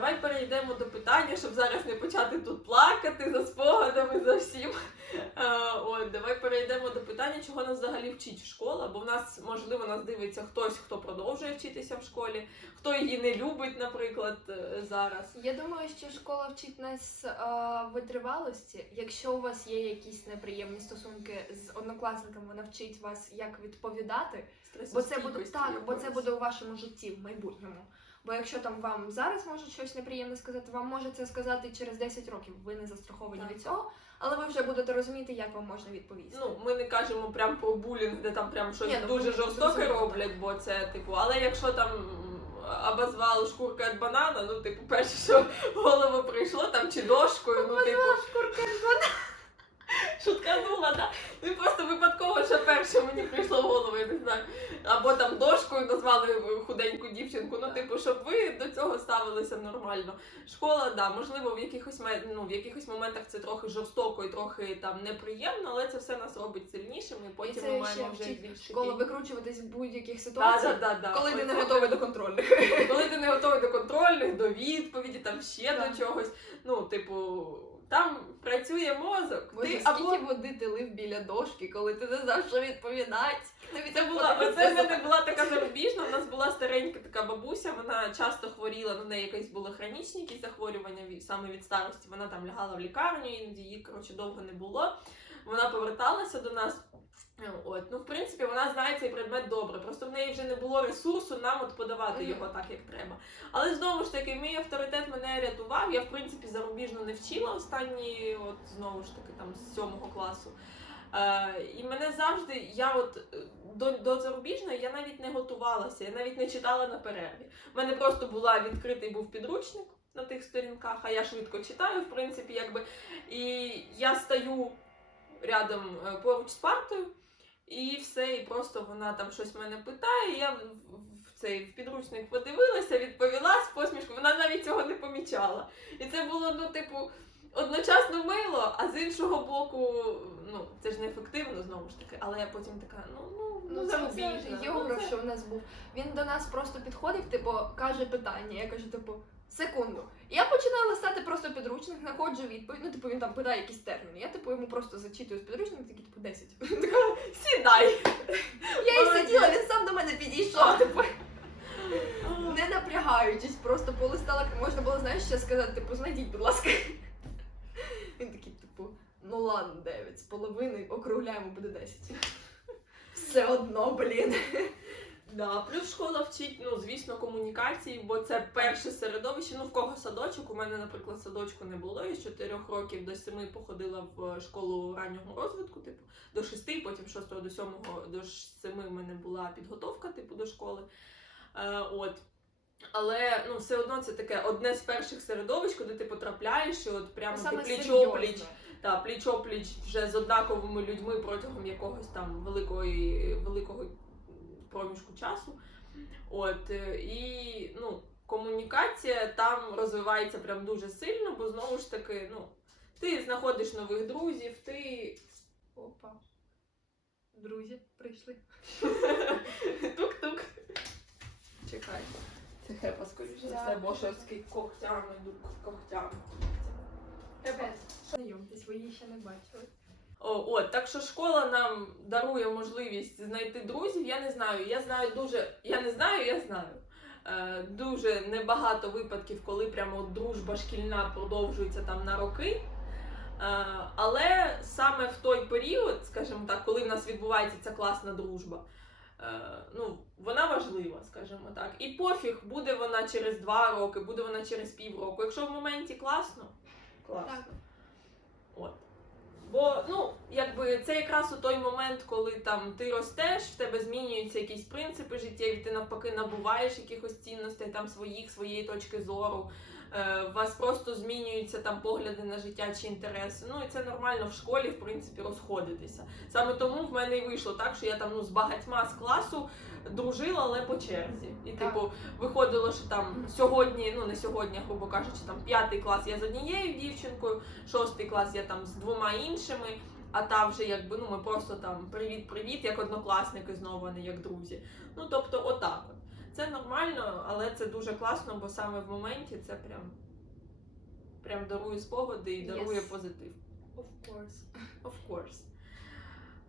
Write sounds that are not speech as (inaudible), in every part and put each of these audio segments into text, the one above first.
давай перейдемо до питання, щоб зараз не почати тут плакати за спогадами за всім. Е, От, давай перейдемо до питання, чого нас взагалі вчить школа, бо в нас, можливо, нас дивиться хтось, хто продовжує вчитися в школі, хто її не любить, наприклад, е, зараз. Я думаю, що школа вчить нас е, витривалості. Якщо у вас є якісь неприємні стосунки з однокласниками, вона вчить вас, як відповідати. Бо це буде так, бо це буде у вашому житті в майбутньому. Бо якщо там вам зараз можуть щось неприємне сказати, вам може це сказати через 10 років. Ви не застраховані Так. від цього, але ви вже будете розуміти, як вам можна відповісти. Ну, ми не кажемо прям про булінг, де там прям щось Ні, ну, дуже жорстоке роблять, бо це типу, але якщо там обозвали шкурка від банана, ну типу, перше, що в голову прийшло, там чи дошкою, ну типу. шкурка Шутканула, да. Ну просто випадково, що перше мені прийшло в голову, я не знаю. Або там дошкою назвали худеньку дівчинку. Ну, типу, щоб ви до цього ставилися нормально. Школа, да, можливо, в якихось ну, в якихось моментах це трохи жорстоко і трохи там неприємно, але це все нас робить сильнішими. І Потім ми ще маємо вже більше. школа викручуватись в будь-яких ситуаціях, да, да, да. коли ти не готовий до контрольних. коли ти не готовий до контрольних, до відповіді, там ще до чогось. Ну, типу, там працює мозок. Боже, ти скільки або води ти лив біля дошки, коли ти не знав, що відповідати. Це була оце в мене була така зарубіжна. У нас була старенька така бабуся. Вона часто хворіла. на неї якісь були хронічні якісь захворювання від саме від старості. Вона там лягала в лікарню, іноді її коротше довго не було. Вона поверталася до нас. От, ну в принципі, вона знає цей предмет добре. Просто в неї вже не було ресурсу нам от подавати його так, як треба. Але знову ж таки, мій авторитет мене рятував. Я в принципі зарубіжно не вчила останні, от знову ж таки, там з сьомого класу. Е, і мене завжди, я от е, до, до зарубіжної я навіть не готувалася, я навіть не читала на перерві. У мене просто була відкритий був підручник на тих сторінках, а я швидко читаю, в принципі, якби. І я стаю рядом е, поруч з партою, і все, і просто вона там щось мене питає. Я в, цей в підручник подивилася, відповіла з посмішкою. Вона навіть цього не помічала. І це було, ну, типу, одночасно мило, а з іншого боку, ну, це ж не ефективно знову ж таки, але я потім така, ну, ну, ну, Ну, це, зарубіжна. це ну, Євро, це- що в нас був. Він до нас просто підходив, типу, каже питання. Я кажу, типу, секунду. Я починаю листати просто підручник, знаходжу відповідь. Ну, типу, він там питає якісь терміни. Я типу йому просто зачитую з підручника, такий, типу, 10. Така, Сідай! Я і сиділа, він сам до мене підійшов, типу, не напрягаючись, просто полистала, можна було, знаєш, ще сказати, типу, знайдіть, будь ласка. Він такий, типу, ну ладно, 9 з половиною, округляємо, буде 10. Все одно, блін. Да, плюс школа вчить, ну комунікації, бо це перше середовище. Ну в кого садочок. У мене, наприклад, садочку не було. Я з 4 років до 7 походила в школу раннього розвитку, типу до 6, потім з 6 до 7 до 7 в мене була підготовка, типу, до школи. Е, от. Але ну все одно це таке одне з перших середовищ, куди ти потрапляєш, і от прямо ти пліч-опліч та пліч-опліч вже з однаковими людьми протягом якогось там великої, великого проміжку часу. От е, і ну, комунікація там розвивається прям дуже сильно, бо знову ж таки, ну, ти знаходиш нових друзів, ти Опа. Друзі прийшли. (laughs) тук-тук. Чекай. Це хепа, скоріше за все, бо щось когтями йду когтями. Знайомтесь, ви її ще не бачили. От, так що школа нам дарує можливість знайти друзів. Я не знаю. Я знаю дуже. Я не знаю, я знаю. Е, дуже небагато випадків, коли прямо от дружба шкільна продовжується там на роки. Е, але саме в той період, скажімо так, коли в нас відбувається ця класна дружба, е, ну, вона важлива, скажімо так. І пофіг, буде вона через два роки, буде вона через півроку. Якщо в моменті класно, класно. Так. От. Бо ну, якби це якраз у той момент, коли там ти ростеш, в тебе змінюються якісь принципи життєві, ти навпаки набуваєш якихось цінностей там своїх, своєї точки зору. Е, у вас просто змінюються там погляди на життя чи інтереси. Ну і це нормально в школі, в принципі, розходитися. Саме тому в мене і вийшло так, що я там ну з багатьма з класу дружила, але по черзі. І Так. типу виходило, що там сьогодні, ну не сьогодні, грубо кажучи, там п'ятий клас я з однією дівчинкою, шостий клас я там з двома іншими. А та вже якби ну ми просто там привіт-привіт, як однокласники знову, не як друзі. Ну тобто, отак от. Це нормально, але це дуже класно, бо саме в моменті це прям, прям дарує спогади і дарує Yes. позитив. Of course. Of course.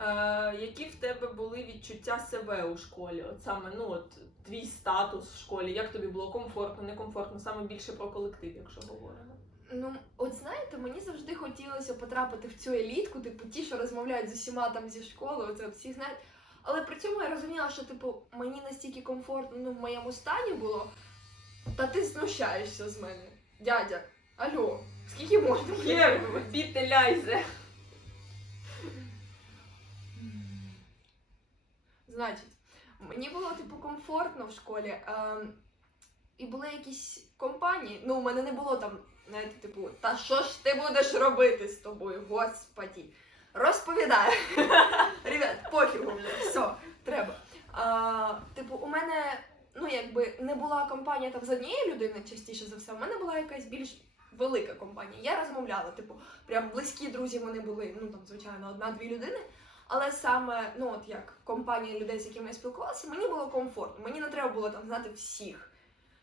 Е, які в тебе були відчуття себе у школі? От саме ну, от, твій статус в школі, як тобі було комфортно, некомфортно, саме більше про колектив, якщо говоримо. Ну, от знаєте, мені завжди хотілося потрапити в цю елітку, типу ті, що розмовляють з усіма там зі школи, це всі знають. Але при цьому я розуміла, що типу мені настільки комфортно ну, в моєму стані було, та ти знущаєшся з мене. Дядя, алло, скільки можна? Є, біти ляйзе. Значить, мені було типу комфортно в школі. ем, і були якісь компанії. Ну, у мене не було там, знаєте, типу, та що ж ти будеш робити з тобою, господі. Розповідаю. (laughs) Ребят, пофігу все, треба. А, типу, у мене, ну якби не була компанія там з однієї людини, частіше за все, у мене була якась більш велика компанія. Я розмовляла, типу, прям близькі друзі вони були, ну там, звичайно, одна-дві людини. Але саме, ну от як компанія людей, з якими я спілкувалася, мені було комфортно. Мені не треба було там знати всіх.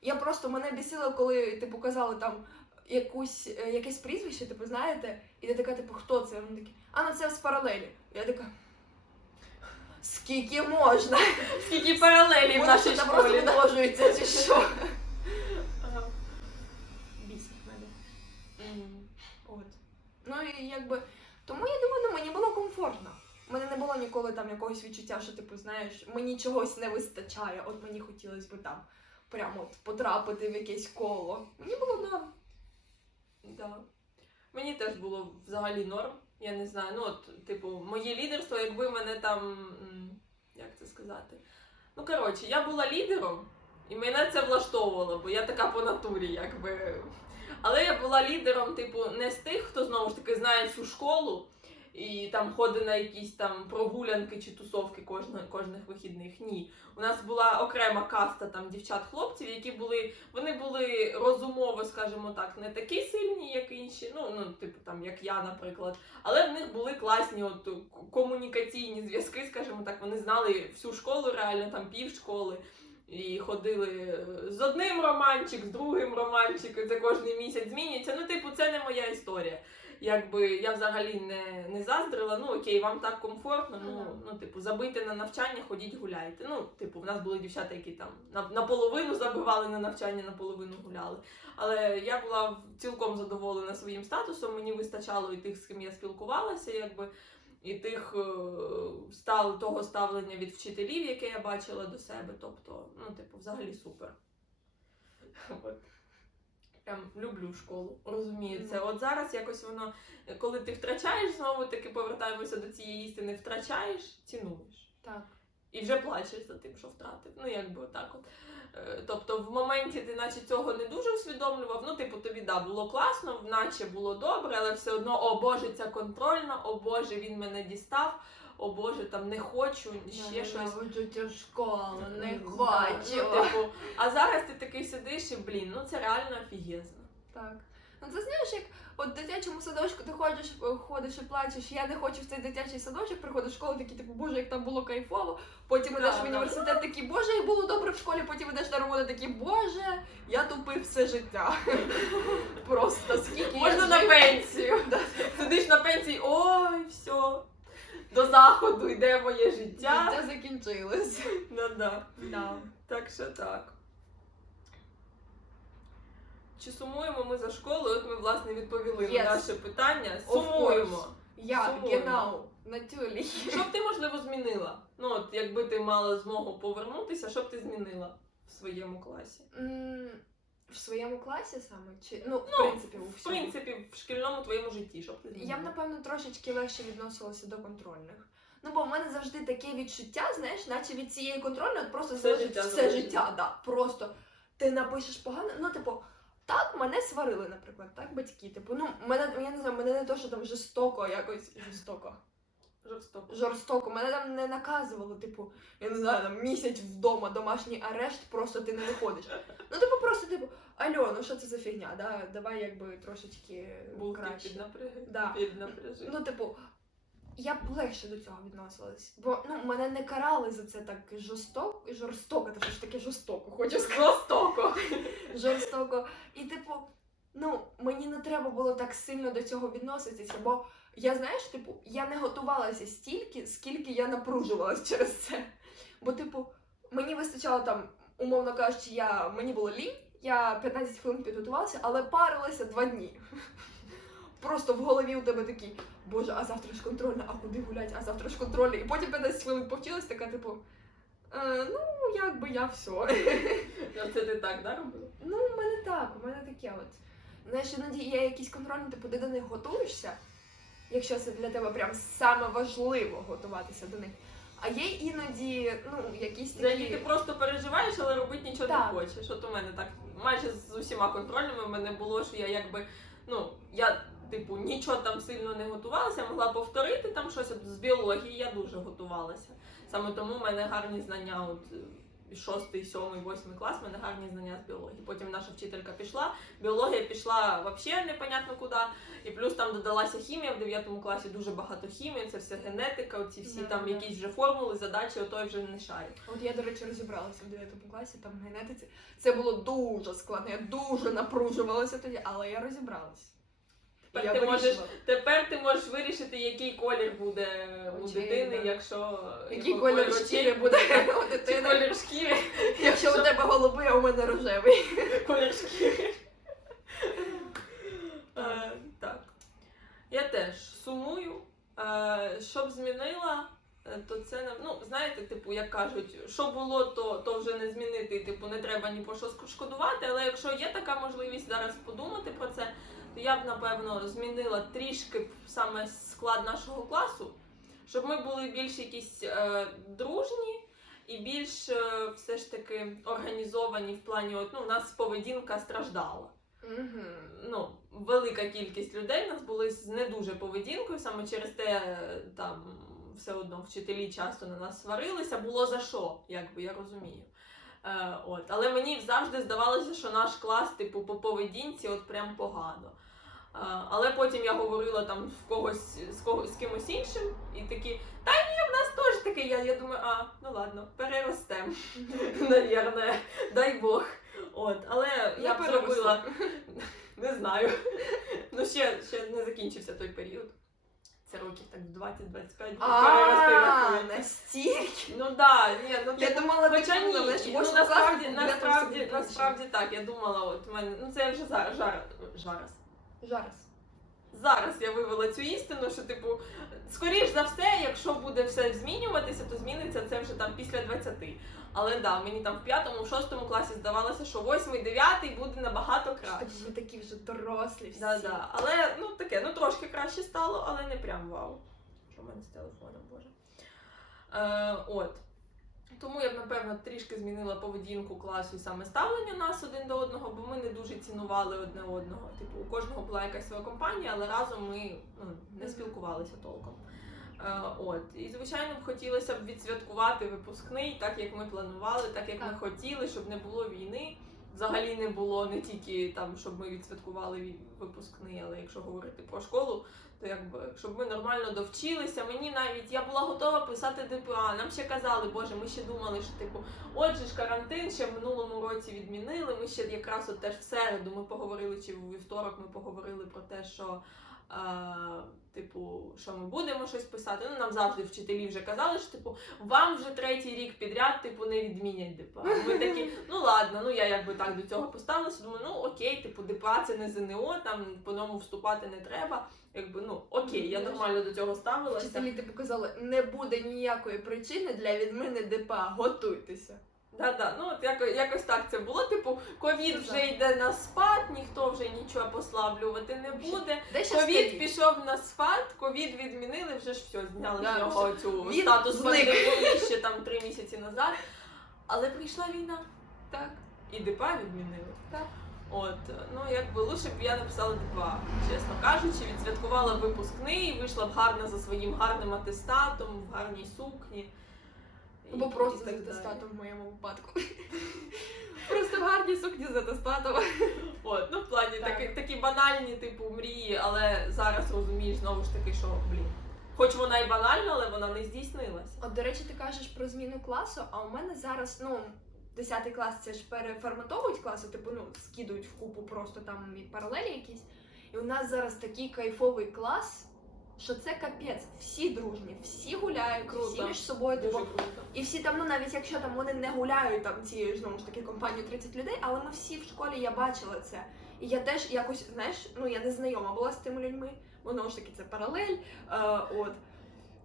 Я просто мене бісило, коли типу казали там якусь е, якесь прізвище, типу, знаєте, і ти така, типу, хто це? Вони такі, а ну це з паралелі. Я така. Скільки можна? (laughs) Скільки паралелів в нашій школі. да? чи що? Бісить мене. От. Ну і якби. Тому я думаю, ну мені було комфортно. У мене не було ніколи там якогось відчуття, що типу, знаєш, мені чогось не вистачає. От мені хотілося б там прямо от потрапити в якесь коло. Мені було норм. Да. Мені теж було взагалі норм. Я не знаю. Ну, от, типу, моє лідерство, якби мене там. Як це сказати? Ну, коротше, я була лідером, і мене це влаштовувало, бо я така по натурі, якби. Але я була лідером, типу, не з тих, хто знову ж таки знає всю школу і там ходить на якісь там прогулянки чи тусовки кожна, кожних вихідних. Ні. У нас була окрема каста там дівчат-хлопців, які були вони були розумово, скажімо так, не такі сильні, як інші. Ну, ну, типу, там, як я, наприклад. Але в них були класні от, комунікаційні зв'язки, скажімо так. Вони знали всю школу, реально там пів школи. І ходили е, з одним романчик, з другим романчик, це кожен місяць змінюється. Ну, типу, це не моя історія. Якби я взагалі не, не заздрила, ну окей, вам так комфортно, ну, ну типу, забийте на навчання, ходіть гуляйте. Ну, типу, в нас були дівчата, які там на, наполовину забивали на навчання, наполовину гуляли. Але я була цілком задоволена своїм статусом, мені вистачало і тих, з ким я спілкувалася, якби, і тих е, став, того ставлення від вчителів, яке я бачила до себе. Тобто, ну, типу, взагалі супер. Прям люблю школу, розумію це. От зараз якось воно, коли ти втрачаєш, знову таки повертаємося до цієї істини, втрачаєш, цінуєш. Так. І вже плачеш за тим, що втратив. Ну, якби отак от. Е, Тобто в моменті ти наче цього не дуже усвідомлював. Ну, типу, тобі да, було класно, наче було добре, але все одно, о Боже, ця контрольна, о Боже, він мене дістав, о Боже, там не хочу, ще щось. Ненавиджу цю школу, не Да, хочу. Ну, типу, а зараз ти такий сидиш і, блін, ну це реально офігезно. Так. Ну це знаєш, як от в дитячому садочку ти ходиш, ходиш і плачеш, я не хочу в цей дитячий садочок, приходиш в школу, такий, типу, боже, як там було кайфово. Потім Да, йдеш в да. університет, такий, боже, як було добре в школі, потім йдеш на роботу, такий, боже, я тупив все життя. (laughs) Просто скільки я Можна на жив. пенсію. (laughs) Сидиш на пенсії, ой, все. До заходу йде моє життя. Життя закінчилось. Ну да. Да. Так що так. Чи сумуємо ми за школою? От ми, власне, відповіли Yes. на наше питання. Сумуємо. Я, genau, natürlich. Що б ти, можливо, змінила? Ну, от якби ти мала змогу повернутися, що б ти змінила в своєму класі? М, В своєму класі саме? Чи, ну, в Ну, принципі, у В всьому. принципі, в шкільному твоєму житті, що б ти? Я б, напевно, трошечки легше відносилася до контрольних. Ну, бо в мене завжди таке відчуття, знаєш, наче від цієї контрольної от просто Все залежить життя все залежить. життя, да. Просто ти напишеш погано, ну, типу, так мене сварили, наприклад, так, батьки. Типу, ну, мене, я не знаю, мене не то, що там жорстоко якось жорстоко. Жорстоко. Жорстоко, мене там не наказували, типу, я не знаю, там місяць вдома, домашній арешт, просто ти не виходиш. Ну, типу, просто, типу, альо, ну що це за фігня, да? давай якби трошечки Булки краще. Піднапряги. Да. Піднапряжи. Ну, типу, я б легше до цього відносилась. Бо ну, мене не карали за це так жорстоко, жорстоко, це ж таке жорстоко, хочу сказати. Жорстоко. жорстоко. І, типу, ну, мені не треба було так сильно до цього відноситися, бо я, знаєш, типу, я не готувалася стільки, скільки я напружувалась через це. Бо, типу, мені вистачало там, умовно кажучи, я, мені було лінь, я 15 хвилин підготувалася, але парилася два дні. Просто в голові у тебе такий, боже, а завтра ж контрольна, а куди гулять, а завтра ж контрольна. І потім 15 хвилин повчилась, така, типу, е, ну, якби я все. Ну, Це ти так, да, робила? Ну, у мене так, у мене таке от. Знаєш, іноді є якісь контрольні, типу, ти до них готуєшся, якщо це для тебе прям саме важливо готуватися до них. А є іноді, ну, якісь За які ти просто переживаєш, але робити нічого Так. не хочеш. От у мене так майже з усіма контрольними в мене було, що я якби, ну, я, типу, нічого там сильно не готувалася, могла повторити там щось от з біології, я дуже готувалася. Саме тому в мене гарні знання, от е, шостий, сьомий, восьмий клас, в мене гарні знання з біології. Потім наша вчителька пішла, біологія пішла взагалі непонятно куди. І плюс там додалася хімія в 9 класі, дуже багато хімії, це все генетика, оці всі Да, там да. якісь вже формули, задачі, отой вже не шарю. От я, до речі, розібралася в 9 класі, там генетиці. Це було дуже складно, я дуже напружувалася тоді, але я розібралась. Тепер ти можеш- Тепер ти можеш вирішити, який колір буде у Очей, дитини, да. якщо Який колір очей шкіри буде (laughs) у чи дитини. колір шкіри, Якщо у тебе голубий, а у мене рожевий. (laughs) колір шкіри. (laughs) Е, Так. Я теж сумую. Е, Щоб змінила, е, то це не ну знаєте, типу, як кажуть, що було, то, то вже не змінити. Типу, не треба ні про що шкодувати. Але якщо є така можливість зараз подумати про це, я б напевно змінила трішки саме склад нашого класу, щоб ми були більш якісь е, дружні і більш е, все ж таки організовані в плані, от, ну, у нас поведінка страждала Угу. ну, велика кількість людей у нас були з не дуже поведінкою, саме через те е, там все одно вчителі часто на нас сварилися, було за що, якби я розумію. Е, от. Але мені завжди здавалося, що наш клас, типу, по поведінці от прям погано. Але потім я говорила там в когось з когось з кимось іншим, і такі, та ні, в нас теж таке. Я, я думаю, а, ну ладно, переростем, навірно, дай Бог. От, але я б зробила. Не знаю. Ну, ще, ще не закінчився той період. Це років так 20-25 перерости А, настільки. Ну да, ні, ну Я думала, Хоча ні, ну, насправді, насправді, насправді так, я думала, от мене, ну це вже зараз, зараз, зараз. Зараз. Я вивела цю істину, що типу, скоріш за все, якщо буде все змінюватися, то зміниться це вже там після 20. Але да, мені там в п'ятому, в шостому класі здавалося, що восьмий, дев'ятий буде набагато краще. Ви такі вже дорослі всі. Да, да. Але ну таке, ну трошки краще стало, але не прям вау. Що в мене з телефоном, боже. Е, от. Тому я б, напевно, трішки змінила поведінку класу і саме ставлення нас один до одного, бо ми не дуже цінували одне одного. Типу, у кожного була якась своя компанія, але разом ми ну, не спілкувалися толком. Е, от. І, звичайно, б хотілося б відсвяткувати випускний, так як ми планували, так як ми хотіли, щоб не було війни. Взагалі не було не тільки там, щоб ми відсвяткували випускний, але якщо говорити про школу, то якби щоб ми нормально довчилися. Мені навіть я була готова писати ДПА. Нам ще казали, боже, ми ще думали, що типу, отже ж карантин ще в минулому році відмінили. Ми ще якраз от теж в середу ми поговорили, чи в вівторок ми поговорили про те, що. А, типу, що ми будемо щось писати. Ну, нам завжди вчителі вже казали, що типу, вам вже третій рік підряд, типу, не відмінять ДПА. Ми такі, ну ладно, ну я якби так до цього поставилася. Думаю, ну окей, типу, ДПА це не ЗНО, там по ньому вступати не треба. Якби ну окей, я нормально до цього ставилася. Вчителі типу казали, не буде ніякої причини для відміни ДПА, готуйтеся. Да-да, ну от якось, якось так це було. Типу, ковід Ну, вже йде на спад, ніхто вже нічого послаблювати не буде. Де Ковід пішов на спад, ковід відмінили, вже ж все, зняли Да, з нього цю статус пандемії ще там три місяці назад. Але прийшла війна, Так. і ДПА відмінили. Так. От, ну якби лучше б я написала ДПА, чесно кажучи, відсвяткувала випускний, вийшла б гарно за своїм гарним атестатом, в гарній сукні. Або І- просто і з так далі. атестатом в моєму випадку. (laughs) Просто в гарній сукні з атестатом. От, ну в плані Так. такі, такі банальні, типу, мрії, але зараз розумієш знову ж таки, що блін, Хоч вона і банальна, але вона не здійснилася. От, до речі, ти кажеш про зміну класу, а у мене зараз, ну, 10 клас це ж переформатовують класи, типу, ну, скидують в купу просто там і паралелі якісь. І у нас зараз такий кайфовий клас, що це капець. Всі дружні, всі гуляють, всі між собою, Дуже типу, круто. І всі там, ну навіть якщо там вони не гуляють там цією ж знову ж таки компанією 30 людей, але ми всі в школі я бачила це. І я теж якось, знаєш, ну я не знайома була з тими людьми, знову ж таки це паралель. Е, от.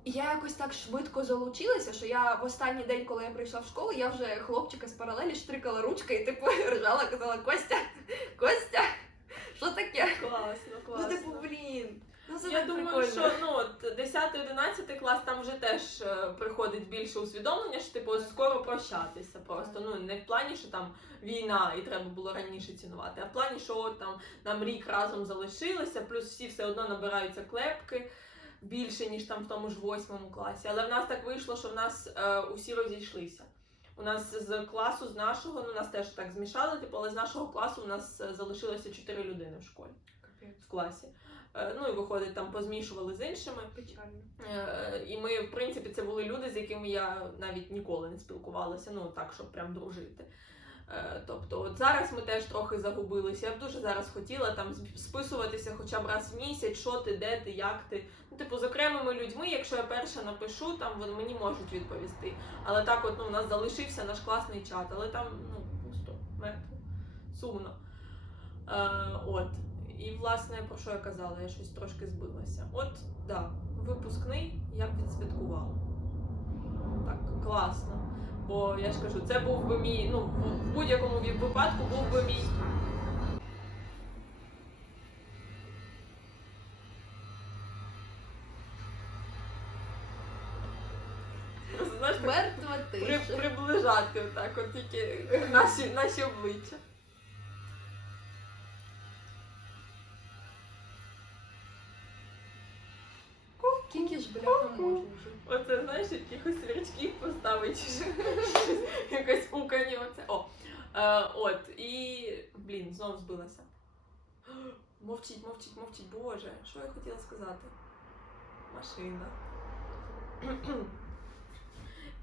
І я якось так швидко залучилася, що я в останній день, коли я прийшла в школу, я вже хлопчика з паралелі штрикала ручкою і типу (laughs) ржала, казала Костя, Костя, що таке? Класно, класно. Ну, типу, блін. Ну, це Я так думаю, прикольно. що ну от 10-11 клас там вже теж е, приходить більше усвідомлення, що типу скоро прощатися. Просто ну не в плані, що там війна і треба було раніше цінувати, а в плані, що от там нам рік разом залишилося, плюс всі все одно набираються клепки. Більше ніж там в тому ж восьмому класі. Але в нас так вийшло, що в нас е, усі розійшлися. У нас з класу, з нашого, ну нас теж так змішали, типу, але з нашого класу у нас е, залишилося 4 людини в школі в класі. Е, Ну і виходить, там позмішували з іншими. печально. Е, І ми, в принципі, це були люди, з якими я навіть ніколи не спілкувалася, ну так, щоб прям дружити. Е, Тобто, от зараз ми теж трохи загубилися. Я б дуже зараз хотіла там списуватися хоча б раз в місяць, що ти, де ти, як ти. Ну, типу, з окремими людьми, якщо я перша напишу, там вони мені можуть відповісти. Але так, от ну, у нас залишився наш класний чат, але там ну пусто, мертво, сумно. Е, от. І власне про що я казала, я щось трошки збилася. От, да, випускний я б відсвяткувала. Так, класно. Бо я ж кажу, це був би мій, ну, в будь-якому випадку був би мій. Просто, знаєш, так Мертва при, тиша. приближати отак, от тільки наші, наші обличчя. Скільки ж бляха вже? Оце знаєш, якихось свірчків поставить, (laughs) чи якось укані оце. О. Е, от, і. Блін, знову збилася. (gasps) Мовчить, мовчить, мовчить. Боже, що я хотіла сказати? Машина. (clears throat)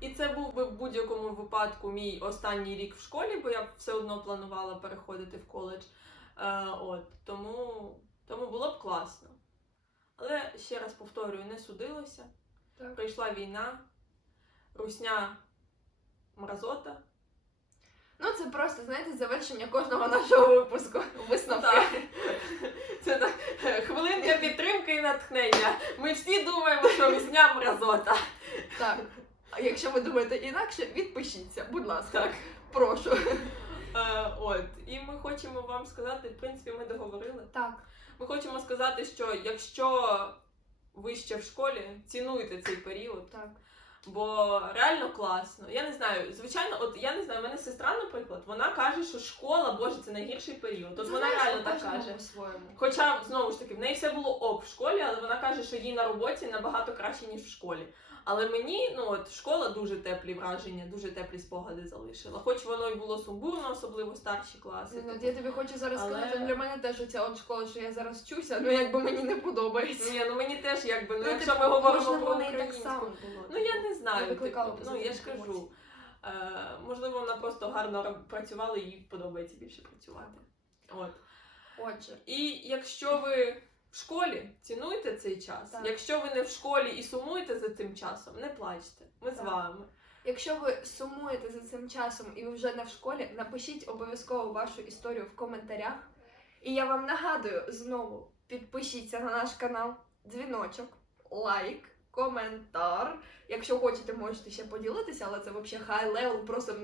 І це був би в будь-якому випадку мій останній рік в школі, бо я все одно планувала переходити в коледж. Е, от, тому, тому було б класно. Але ще раз повторюю, не судилося. Так. Прийшла війна, русня мразота. Ну, це просто, знаєте, завершення кожного нашого випуску. Висновки. Так. (laughs) Це хвилинка (laughs) підтримки і натхнення. Ми всі думаємо, що русня мразота. Так. А якщо ви думаєте інакше, відпишіться, будь ласка. Так. Прошу. Е, от. І ми хочемо вам сказати, в принципі, ми договорили. Так. Ми хочемо сказати, що якщо ви ще в школі, цінуйте цей період. Так. Бо реально класно. Я не знаю, звичайно, от я не знаю, в мене сестра, наприклад, вона каже, що школа, боже, це найгірший період. От вона реально так каже. по-своєму. Хоча, знову ж таки, в неї все було ок в школі, але вона каже, що їй на роботі набагато краще, ніж в школі. Але мені, ну от школа дуже теплі враження, дуже теплі спогади залишила. Хоч воно й було сумбурно, особливо старші класи. Ну, от типу. я тобі хочу зараз Але- сказати, для мене теж оця от школа, що я зараз вчуся, ну якби мені не подобається. Ні, ну мені теж якби, ну, Ну, якщо типу, ми говоримо про неї українську. Ну я не знаю. Я викликала типу, ну я ж кажу. Е, можливо, вона просто гарно працювала і їй подобається більше працювати. От. Отже, І якщо ви в школі цінуйте цей час, Так. якщо ви не в школі і сумуєте за цим часом, не плачте. Ми з вами. якщо ви сумуєте за цим часом і ви вже не в школі, напишіть обов'язково вашу історію в коментарях. І я вам нагадую знову: підпишіться на наш канал, дзвіночок, лайк, коментар. Якщо хочете, можете ще поділитися, але це взагалі хай левел, просто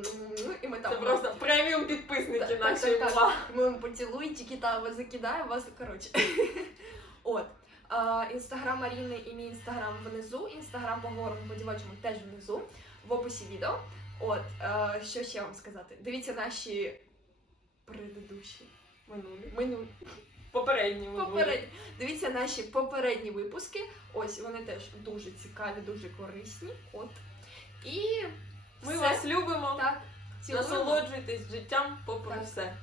і ми там Це просто преміум підписники Так, так, так, так. була. Ми вам поцілуйте, та закидаю вас. Коротше. (laughs) От. Інстаграм Аріни і мій інстаграм внизу. Інстаграм поговоримо по дівочому теж внизу, в описі відео. От, що ще вам сказати? Дивіться наші предыдущі. Минулі. Минулі. Попередні. Попередні. Дивіться наші попередні випуски. Ось вони теж дуже цікаві, дуже корисні. От. І Ми все. вас любимо. так. цілуємо. Насолоджуйтесь життям попри Так. все.